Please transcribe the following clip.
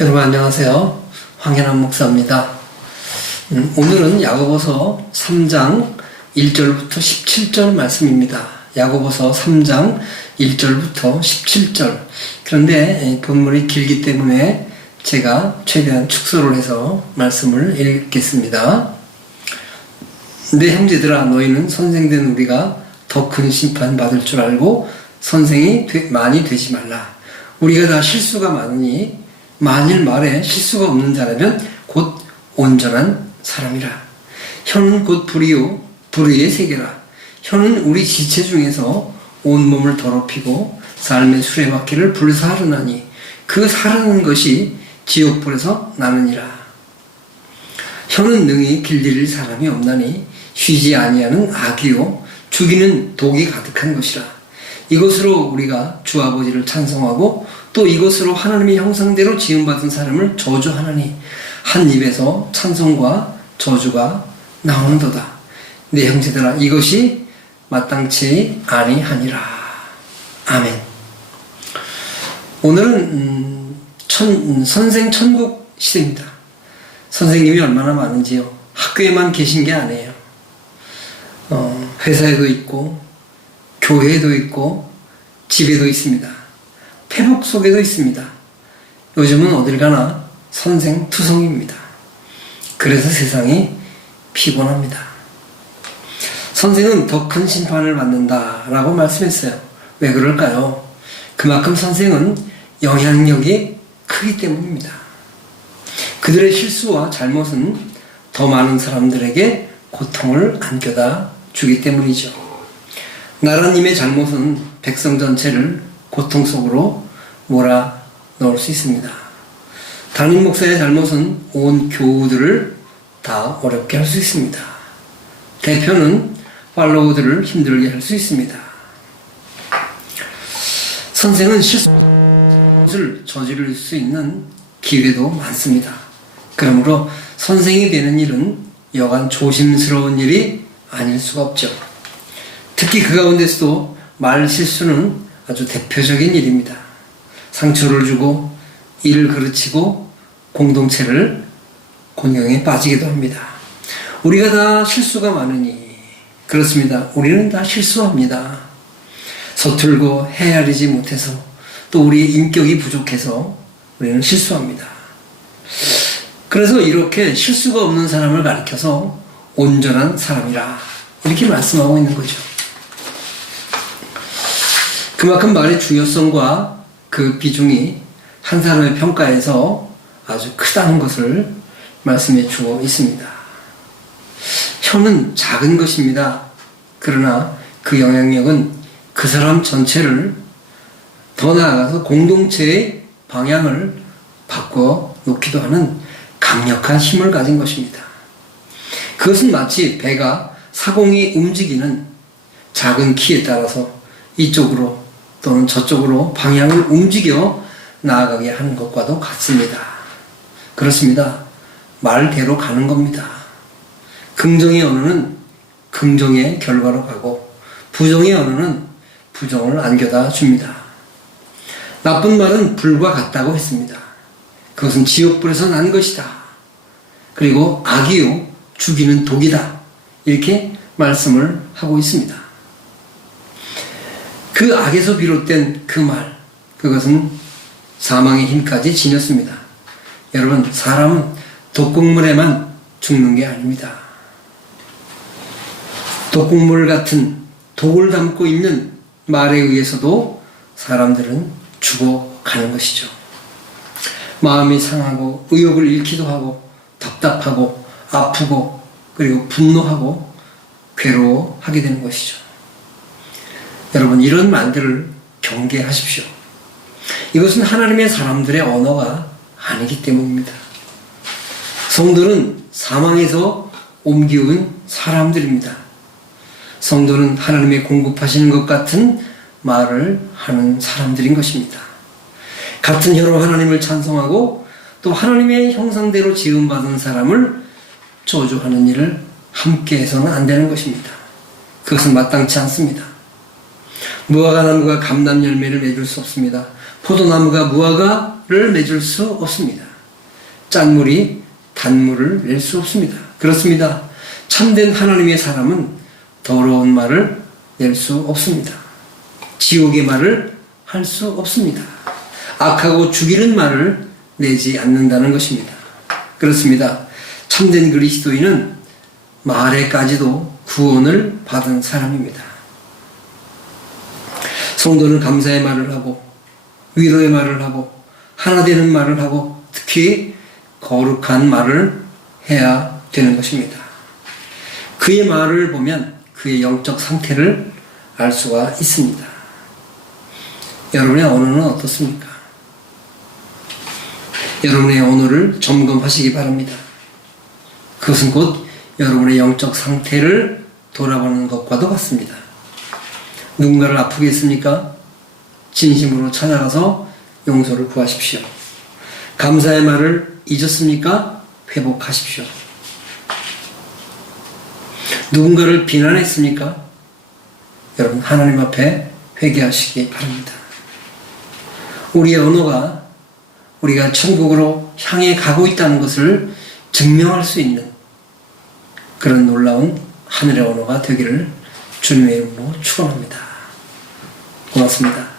여러분 안녕하세요. 황현환 목사입니다. 오늘은 야고보서 3장 1절부터 17절 말씀입니다. 야고보서 3장 1절부터 17절. 그런데 본문이 길기 때문에 제가 최대한 축소를 해서 말씀을 읽겠습니다. 내 형제들아, 너희는 선생된 우리가 더 큰 심판 받을 줄 알고 선생이 많이 되지 말라. 우리가 다 실수가 많으니 만일 말에 실수가 없는 자라면 곧 온전한 사람이라. 혀는 곧 불이요 불의의 세계라. 혀는 우리 지체 중에서 온몸을 더럽히고 삶의 수레바퀴를 불사르나니 그 사르는 것이 지옥불에서 나느니라. 혀는 능히 길들일 사람이 없나니 쉬지 아니하는 악이요 죽이는 독이 가득한 것이라. 이것으로 우리가 주 아버지를 찬송하고 또 이것으로 하나님의 형상대로 지음받은 사람을 저주하나니 한 입에서 찬송과 저주가 나오는도다. 내 형제들아, 이것이 마땅치 아니하니라. 아멘. 오늘은 선생 천국 시대입니다. 선생님이 얼마나 많은지요. 학교에만 계신 게 아니에요. 회사에도 있고 교회에도 있고 집에도 있습니다. 페북 속에도 있습니다. 요즘은 어딜 가나 선생투성입니다. 그래서 세상이 피곤합니다. 선생은 더 큰 심판을 받는다라고 말씀했어요. 왜 그럴까요? 그만큼 선생은 영향력이 크기 때문입니다. 그들의 실수와 잘못은 더 많은 사람들에게 고통을 안겨다 주기 때문이죠. 나라님의 잘못은 백성 전체를 고통 속으로 몰아 넣을 수 있습니다. 담임 목사의 잘못은 온 교우들을 다 어렵게 할 수 있습니다. 대표는 팔로우들을 힘들게 할 수 있습니다. 선생은 실수를 저지를 수 있는 기회도 많습니다. 그러므로 선생이 되는 일은 여간 조심스러운 일이 아닐 수가 없죠. 특히 그 가운데서도 말 실수는 아주 대표적인 일입니다. 상처를 주고 일을 그르치고 공동체를 곤경에 빠지기도 합니다. 우리가 다 실수가 많으니 그렇습니다. 우리는 다 실수합니다. 서툴고 헤아리지 못해서 또 우리의 인격이 부족해서 우리는 실수합니다. 그래서 이렇게 실수가 없는 사람을 가리켜서 온전한 사람이라 이렇게 말씀하고 있는 거죠. 그만큼 말의 중요성과 그 비중이 한 사람의 평가에서 아주 크다는 것을 말씀해 주고 있습니다. 혀는 작은 것입니다. 그러나 그 영향력은 그 사람 전체를 더 나아가서 공동체의 방향을 바꿔 놓기도 하는 강력한 힘을 가진 것입니다. 그것은 마치 배가 사공이 움직이는 작은 키에 따라서 이쪽으로 또는 저쪽으로 방향을 움직여 나아가게 하는 것과도 같습니다. 그렇습니다. 말대로 가는 겁니다. 긍정의 언어는 긍정의 결과로 가고 부정의 언어는 부정을 안겨다 줍니다. 나쁜 말은 불과 같다고 했습니다. 그것은 지옥불에서 난 것이다. 그리고 악이요 죽이는 독이다. 이렇게 말씀을 하고 있습니다. 그 악에서 비롯된 그 말, 그것은 사망의 힘까지 지녔습니다. 여러분, 사람은 독극물에만 죽는 게 아닙니다. 독극물 같은 독을 담고 있는 말에 의해서도 사람들은 죽어가는 것이죠. 마음이 상하고 의욕을 잃기도 하고 답답하고 아프고 그리고 분노하고 괴로워하게 되는 것이죠. 여러분, 이런 말들을 경계하십시오. 이것은 하나님의 사람들의 언어가 아니기 때문입니다. 성도는 사망에서 옮겨온 사람들입니다. 성도는 하나님의 공급하시는 것 같은 말을 하는 사람들인 것입니다. 같은 혀로 하나님을 찬송하고 또 하나님의 형상대로 지음받은 사람을 저주하는 일을 함께 해서는 안 되는 것입니다. 그것은 마땅치 않습니다. 무화과 나무가 감람 열매를 맺을 수 없습니다. 포도나무가 무화과를 맺을 수 없습니다. 짠물이 단물을 낼 수 없습니다. 그렇습니다. 참된 하나님의 사람은 더러운 말을 낼 수 없습니다. 지옥의 말을 할 수 없습니다. 악하고 죽이는 말을 내지 않는다는 것입니다. 그렇습니다. 참된 그리스도인은 말에까지도 구원을 받은 사람입니다. 성도는 감사의 말을 하고 위로의 말을 하고 하나 되는 말을 하고 특히 거룩한 말을 해야 되는 것입니다. 그의 말을 보면 그의 영적 상태를 알 수가 있습니다. 여러분의 언어는 어떻습니까? 여러분의 언어를 점검하시기 바랍니다. 그것은 곧 여러분의 영적 상태를 돌아보는 것과도 같습니다. 누군가를 아프게 했습니까? 진심으로 찾아가서 용서를 구하십시오. 감사의 말을 잊었습니까? 회복하십시오. 누군가를 비난했습니까? 여러분 하나님 앞에 회개하시기 바랍니다. 우리의 언어가 우리가 천국으로 향해 가고 있다는 것을 증명할 수 있는 그런 놀라운 하늘의 언어가 되기를 주님의 이름으로 축원합니다. 고맙습니다.